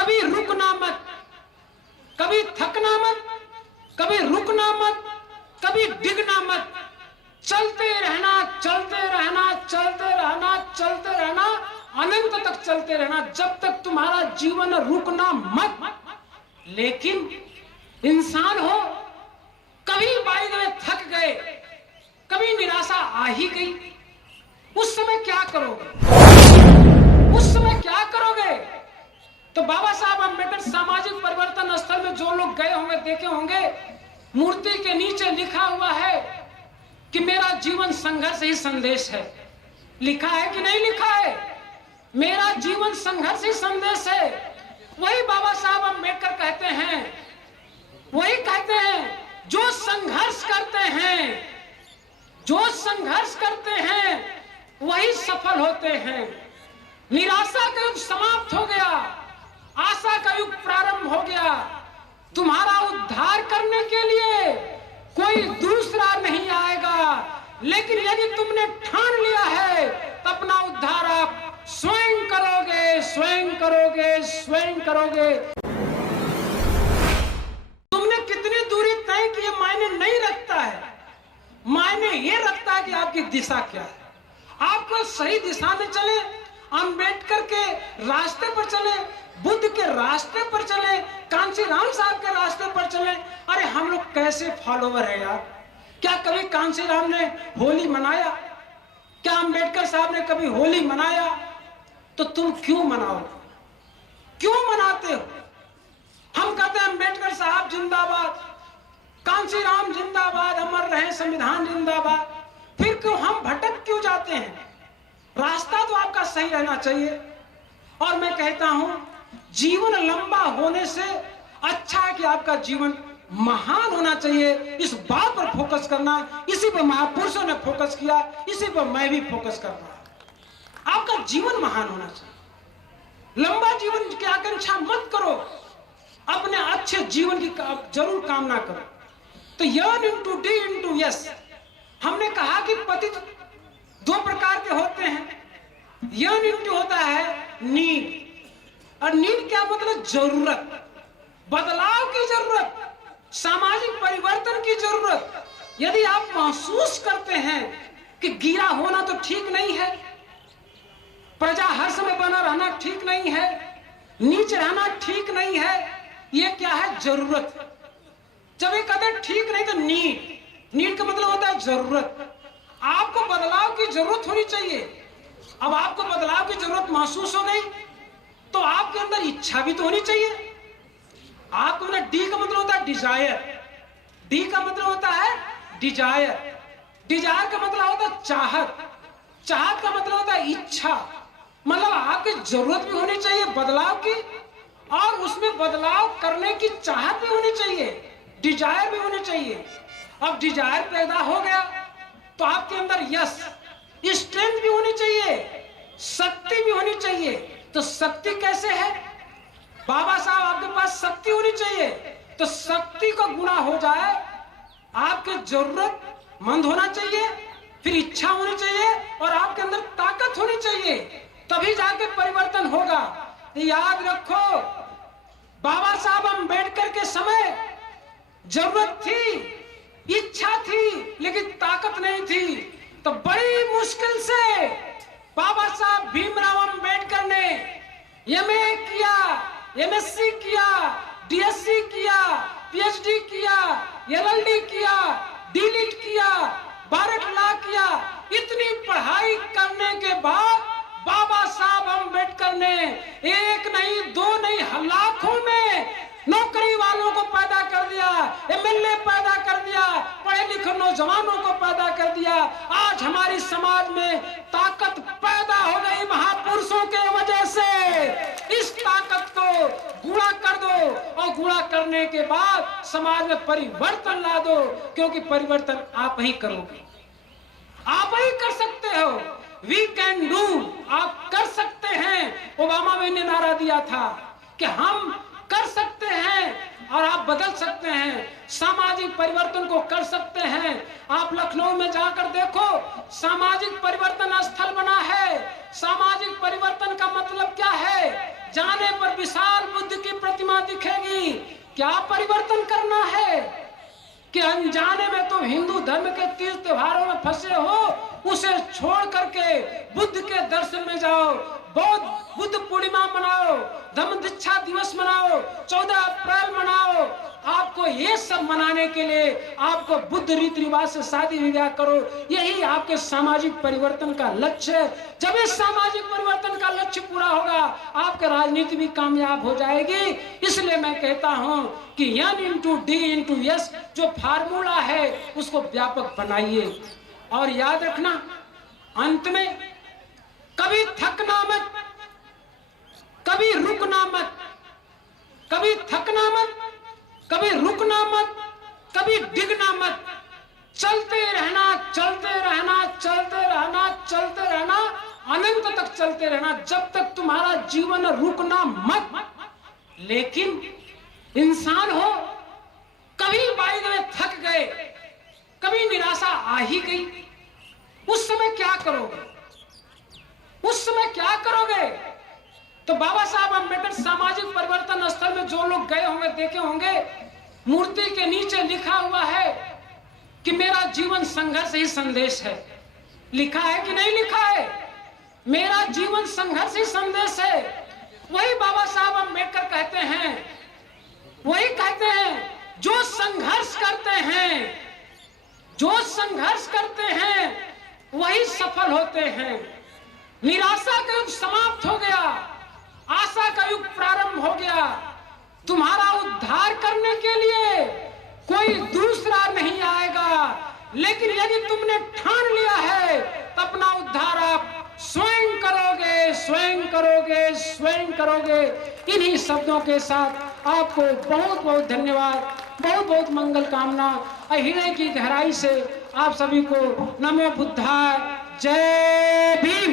कभी रुकना मत, कभी थकना मत, कभी रुकना मत, कभी डिगना मत। चलते रहना, चलते रहना, चलते रहना, चलते रहना, अनंत तक चलते रहना, जब तक तुम्हारा जीवन रुकना मत। लेकिन इंसान हो, कभी बाइक में थक गए, कभी निराशा आ ही गई, उस समय क्या करोगे? उस समय क्या करोगे? तो बाबा साहब अम्बेडकर सामाजिक परिवर्तन स्थल में जो लोग गए होंगे, देखे होंगे, मूर्ति के नीचे लिखा हुआ है कि मेरा जीवन संघर्ष ही संदेश है। लिखा है कि नहीं लिखा है? मेरा जीवन संघर्ष ही संदेश है। वही बाबा साहब अम्बेडकर कहते हैं, वही कहते हैं, जो संघर्ष करते हैं, जो संघर्ष करते हैं वही सफल होते हैं। निराशा का युग समाप्त हो गया, आशा का युग प्रारंभ हो गया। तुम्हारा उद्धार करने के लिए कोई दूसरा नहीं आएगा, लेकिन यदि तुमने ठान लिया है तो अपना उद्धार आप स्वयं करोगे, स्वयं करोगे, स्वयं करोगे। तुमने कितनी दूरी तय की ये मायने नहीं रखता है, मायने ये रखता है कि आपकी दिशा क्या है। आपको सही दिशा में चले, अंबेडकर के रास्ते पर चले, बुद्ध के रास्ते पर चले, कांशीराम साहब के रास्ते पर चले। अरे हम लोग कैसे फॉलोवर है यार? क्या कभी कांशीराम ने होली मनाया? क्या अंबेडकर साहब ने कभी होली मनाया? तो तुम क्यों मनाओ? क्यों मनाते हो? हम कहते हैं अंबेडकर साहब जिंदाबाद, कांशीराम जिंदाबाद, अमर रहे संविधान जिंदाबाद। फिर क्यों हम भटक क्यों जाते हैं? रास्ता तो आपका सही रहना चाहिए। और मैं कहता हूं, जीवन लंबा होने से अच्छा है कि आपका जीवन महान होना चाहिए। इस बात पर फोकस करना, इसी पर महापुरुषों ने फोकस किया, इसी पर मैं भी फोकस कर रहा हूं। आपका जीवन महान होना चाहिए। लंबा जीवन की आकांक्षा मत करो, अपने अच्छे जीवन की जरूर कामना करो। तो यर्न इनटू डी इनटू यस। हमने कहा कि पति दो प्रकार के होते हैं। यर्न इनटू होता है नीड, और नीड क्या मतलब? जरूरत, बदलाव की जरूरत, सामाजिक परिवर्तन की जरूरत। यदि आप महसूस करते हैं कि गिरा होना तो ठीक नहीं है, प्रजा हर समय बना रहना ठीक नहीं है, नीचे रहना ठीक नहीं है, ये क्या है? जरूरत। जब ये कहते हैं ठीक नहीं तो नीड, नीड का मतलब होता है जरूरत। आपको बदलाव की जरूरत होनी चाहिए। अब आपको बदलाव की जरूरत महसूस हो गई तो आपके अंदर इच्छा भी तो होनी चाहिए। आपको मतलब डी का मतलब होता है डिजायर, डी का मतलब होता है डिजायर, डिजायर का मतलब होता है चाहत, चाहत का मतलब होता है इच्छा। मतलब आपकी जरूरत भी होनी चाहिए बदलाव की, और उसमें बदलाव करने की चाहत भी होनी चाहिए, डिजायर भी होनी चाहिए। अब डिजायर पैदा हो गया तो आपके अंदर यस, स्ट्रेंथ भी होनी चाहिए, शक्ति भी होनी चाहिए। तो शक्ति कैसे है? बाबा साहब आपके पास शक्ति होनी चाहिए। तो शक्ति का गुणा हो जाए, आपके जरूरतमंद होना चाहिए, फिर इच्छा होनी चाहिए, और आपके अंदर ताकत होनी चाहिए, तभी जाके परिवर्तन होगा। याद रखो, बाबा साहब अम्बेडकर के समय जरूरत थी, इच्छा थी, लेकिन ताकत नहीं थी। तो बड़ी मुश्किल से बाबा साहब भीमराव अम्बेडकर ने एमए किया, एमएससी किया, डीएससी किया, पीएचडी किया, एलएलडी किया, डीलिट किया, बारट लॉ किया। इतनी पढ़ाई करने के बाद बाबा साहब अम्बेडकर ने एक नहीं, दो नहीं, लाखों में नौकरी वालों को पैदा कर दिया, एमएलए पैदा कर दिया, पढ़े लिखे नौजवानों को पैदा कर दिया। आज हमारी समाज में ताकत पैदा हो गई महापुरुषों के वजह से। इस ताकत को गुणा कर दो, और गुणा करने के बाद समाज में परिवर्तन ला दो, क्योंकि परिवर्तन आप ही करोगे, आप ही कर सकते हो। वी कैन डू, आप कर सकते हैं। ओबामा ने नारा दिया था कि हम कर सकते हैं और आप बदल सकते हैं, सामाजिक परिवर्तन को कर सकते हैं। आप लखनऊ में जाकर देखो, सामाजिक परिवर्तन स्थल बना है। सामाजिक परिवर्तन का मतलब क्या है? जाने पर विशाल बुद्ध दिखेगी। क्या परिवर्तन करना है कि अनजाने में तुम हिंदू धर्म के तीज त्योहारों में फंसे हो, उसे छोड़ करके बुद्ध के दर्शन में जाओ, बुद्ध पूर्णिमा मनाओ, धम्म दीक्षा दिवस मनाओ, 14 अप्रैल मनाओ। आपको ये सब मनाने के लिए आपको बुद्ध रीति रिवाज से शादी विवाह करो, यही आपके सामाजिक परिवर्तन का लक्ष्य है। जब इस सामाजिक परिवर्तन का लक्ष्य पूरा होगा, आपकी राजनीति भी कामयाब हो जाएगी। इसलिए मैं कहता हूं कि N×D×S जो फार्मूला है उसको व्यापक बनाइए। और याद रखना, अंत में कभी थकना मत, कभी रुकना मत, कभी थकना मत, कभी रुकना मत, कभी डिगना मत। चलते रहना, चलते रहना, चलते रहना, चलते रहना, अनंत तक चलते रहना, जब तक तुम्हारा जीवन रुकना मत। लेकिन इंसान हो, कभी बाइक में थक गए, कभी निराशा आ ही गई, उस समय क्या करोगे? उस समय क्या करोगे? तो बाबा साहब अम्बेडकर सामाजिक परिवर्तन स्थल में जो लोग गए होंगे, देखे होंगे, मूर्ति के नीचे लिखा हुआ है कि मेरा जीवन संघर्ष ही संदेश है। लिखा है कि नहीं लिखा है? मेरा जीवन संघर्ष ही संदेश है। वही बाबा साहब अम्बेडकर कहते हैं, वही कहते हैं, जो संघर्ष करते हैं, जो संघर्ष करते हैं वही सफल होते हैं। निराशा का युग समाप्त हो गया, आशा का युग प्रारंभ हो गया। तुम्हारा उद्धार करने के लिए कोई दूसरा नहीं आएगा, लेकिन यदि तुमने ठान लिया है तो अपना उद्धार आप स्वयं करोगे, स्वयं करोगे, स्वयं करोगे। इन्हीं शब्दों के साथ आपको बहुत बहुत धन्यवाद, बहुत बहुत मंगल कामना। हृदय की गहराई से आप सभी को नमो बुद्धाय, जय भीम।